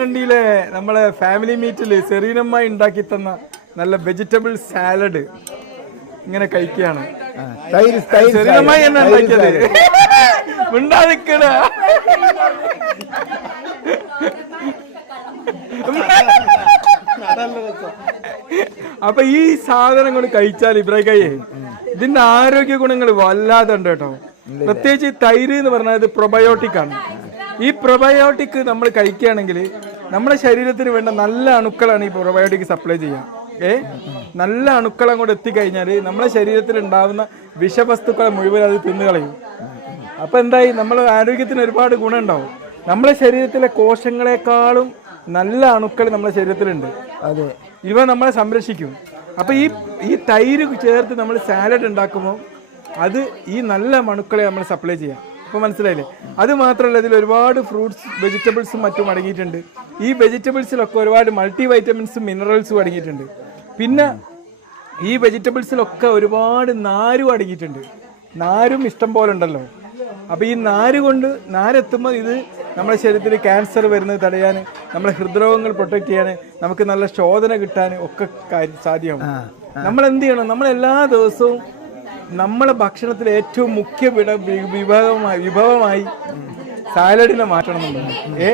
കണ്ടിയിലെ നമ്മളെ ഫാമിലി മീറ്റിൽ സെറീനമ്മ ഉണ്ടാക്കി തന്ന നല്ല വെജിറ്റബിൾ സാലഡ് ഇങ്ങനെ കഴിക്കുകയാണ് സെറീനമ്മ ഉണ്ടാക്കിയത്? മിണ്ടാതിക്കണ. അപ്പൊ ഈ സാധനം കൊണ്ട് കഴിച്ചാൽ ഇബ്രാഹിക്കയ്യേ ഇതിന്റെ ആരോഗ്യ ഗുണങ്ങൾ വല്ലാതെ ഉണ്ട് കേട്ടോ. പ്രത്യേകിച്ച് തൈര് എന്ന് പറഞ്ഞാൽ ഇത് പ്രൊബയോട്ടിക് ആണ്. ഈ പ്രൊബയോട്ടിക് നമ്മൾ കഴിക്കുകയാണെങ്കിൽ നമ്മുടെ ശരീരത്തിന് വേണ്ട നല്ല അണുക്കളാണ് ഈ പ്രൊബയോട്ടിക് സപ്ലൈ ചെയ്യുക ഏ? നല്ല അണുക്കൾ അങ്ങോട്ട് എത്തിക്കഴിഞ്ഞാൽ നമ്മുടെ ശരീരത്തിൽ ഉണ്ടാകുന്ന വിഷവസ്തുക്കളെ മുഴുവൻ അത് തിന്നുകളയും. അപ്പൊ എന്തായി? നമ്മൾ ആരോഗ്യത്തിന് ഒരുപാട് ഗുണമുണ്ടാവും. നമ്മുടെ ശരീരത്തിലെ കോശങ്ങളെക്കാളും നല്ല അണുക്കൾ നമ്മുടെ ശരീരത്തിലുണ്ട്. അതെ. ഇവ നമ്മളെ സംരക്ഷിക്കും. അപ്പൊ ഈ ഈ തൈര് ചേർത്ത് നമ്മൾ സാലഡ് ഉണ്ടാക്കുമ്പോൾ അത് ഈ നല്ല മണുക്കളെ നമ്മൾ സപ്ലൈ ചെയ്യാം. അപ്പൊ മനസ്സിലായില്ലേ? അത് മാത്രമല്ല ഇതിൽ ഒരുപാട് ഫ്രൂട്ട്സ് വെജിറ്റബിൾസും മറ്റും അടങ്ങിയിട്ടുണ്ട്. ഈ വെജിറ്റബിൾസിലൊക്കെ ഒരുപാട് മൾട്ടി വൈറ്റമിൻസും മിനറൽസും അടങ്ങിയിട്ടുണ്ട്. പിന്നെ ഈ വെജിറ്റബിൾസിലൊക്കെ ഒരുപാട് നാരും അടങ്ങിയിട്ടുണ്ട്. നാരും ഇഷ്ടം പോലെ ഉണ്ടല്ലോ. അപ്പൊ ഈ നാര് കൊണ്ട് നാരെത്തുമ്പോൾ ഇത് നമ്മുടെ ശരീരത്തിൽ ക്യാൻസർ വരുന്നത് തടയാൻ നമ്മുടെ ഹൃദ്രോഗങ്ങൾ പ്രൊട്ടക്ട് ചെയ്യാൻ നമുക്ക് നല്ല ശോധന കിട്ടാൻ ഒക്കെ സാധ്യമാണ്. നമ്മൾ എന്ത് ചെയ്യണം? നമ്മൾ എല്ലാ ദിവസവും നമ്മളെ ഭക്ഷണത്തിൽ ഏറ്റവും മുഖ്യ വിട വിഭവമായി വിഭവമായി സാലഡിനെ മാറ്റണം എന്നുള്ളത് ഏ?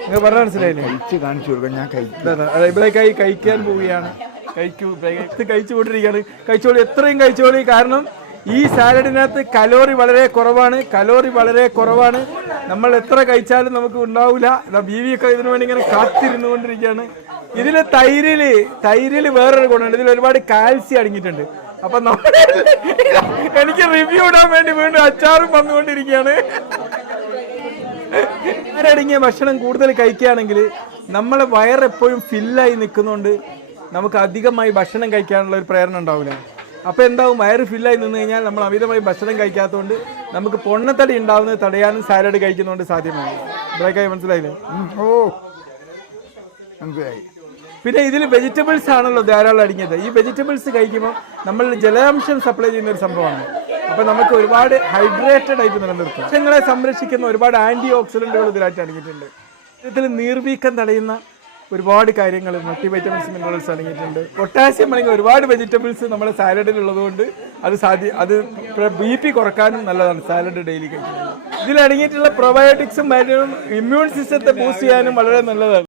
നിങ്ങൾ പറഞ്ഞ മനസ്സിലായില്ലേ? കഴിച്ച് കാണിച്ചു കൊടുക്കാം ഞാൻ കഴിക്കും. ഇവിടേക്കായി കഴിക്കാൻ പോവുകയാണ്. കഴിക്കൂ ഇത് കഴിച്ചുകൊണ്ടിരിക്കുകയാണ്. കഴിച്ചോളി എത്രയും കഴിച്ചോളി. കാരണം ഈ സാലഡിനകത്ത് കലോറി വളരെ കുറവാണ്. കലോറി വളരെ കുറവാണ്. നമ്മൾ എത്ര കഴിച്ചാലും നമുക്ക് ഉണ്ടാവില്ല ബി വി ഒക്കെ ഇതിനു വേണ്ടി ഇങ്ങനെ കാത്തിരുന്നു കൊണ്ടിരിക്കുകയാണ് ഇതിൽ തൈരിൽ തൈരിൽ വേറൊരു ഗുണമുണ്ട്. ഇതിൽ ഒരുപാട് കാൽസ്യം അടങ്ങിയിട്ടുണ്ട്. അപ്പൊ എനിക്ക് റിവ്യൂ ഇടാൻ വേണ്ടി വീണ്ടും അച്ചാറും വന്നുകൊണ്ടിരിക്കുകയാണ്. ആരടങ്ങിയ ഭക്ഷണം കൂടുതൽ കഴിക്കുകയാണെങ്കിൽ നമ്മളെ വയറെപ്പോഴും ഫില്ലായി നിൽക്കുന്നതുകൊണ്ട് നമുക്ക് അധികമായി ഭക്ഷണം കഴിക്കാനുള്ള ഒരു പ്രേരണ ഉണ്ടാവില്ല. അപ്പോൾ എന്താവും? വയറ് ഫില്ലായി നിന്ന് കഴിഞ്ഞാൽ നമ്മൾ അമിതമായി ഭക്ഷണം കഴിക്കാത്തതുകൊണ്ട് നമുക്ക് പൊണ്ണത്തടി ഉണ്ടാവുന്നത് തടയാനും സാലഡ് കഴിക്കുന്നതുകൊണ്ട് സാധ്യമാണ്. ബ്രേക്കായി മനസ്സിലായില്ലേ? ഓ. മനസ്സിലായി. പിന്നെ ഇതിൽ വെജിറ്റബിൾസ് ആണല്ലോ ധാരാളം അടങ്ങിയത്. ഈ വെജിറ്റബിൾസ് കഴിക്കുമ്പോൾ നമ്മൾ ജലാംശം സപ്ലൈ ചെയ്യുന്ന ഒരു സംഭവമാണ്. അപ്പോൾ നമുക്ക് ഒരുപാട് ഹൈഡ്രേറ്റഡ് ആയിട്ട് നിലനിർത്തും. വൃക്ഷങ്ങളെ സംരക്ഷിക്കുന്ന ഒരുപാട് ആന്റി ഓക്സിഡന്റുകൾ ഇതിലായിട്ട് അടങ്ങിയിട്ടുണ്ട്. ഇതിൽ നീർവീക്കം തടയുന്ന ഒരുപാട് കാര്യങ്ങൾ മൾട്ടി വൈറ്റമിൻസ് മിനറൽസ് അടങ്ങിയിട്ടുണ്ട്. പൊട്ടാസ്യം അല്ലെങ്കിൽ ഒരുപാട് വെജിറ്റബിൾസ് നമ്മുടെ സാലഡിൽ ഉള്ളതുകൊണ്ട് അത് സാധ്യ അത് ബി പി കുറക്കാനും നല്ലതാണ് സാലഡ് ഡെയിലി കഴിക്കുന്നത്. ഇതിൽ അടങ്ങിയിട്ടുള്ള പ്രൊബയോട്ടിക്സും ഇമ്മ്യൂൺ സിസ്റ്റത്തെ ബൂസ്റ്റ് ചെയ്യാനും വളരെ നല്ലതാണ്.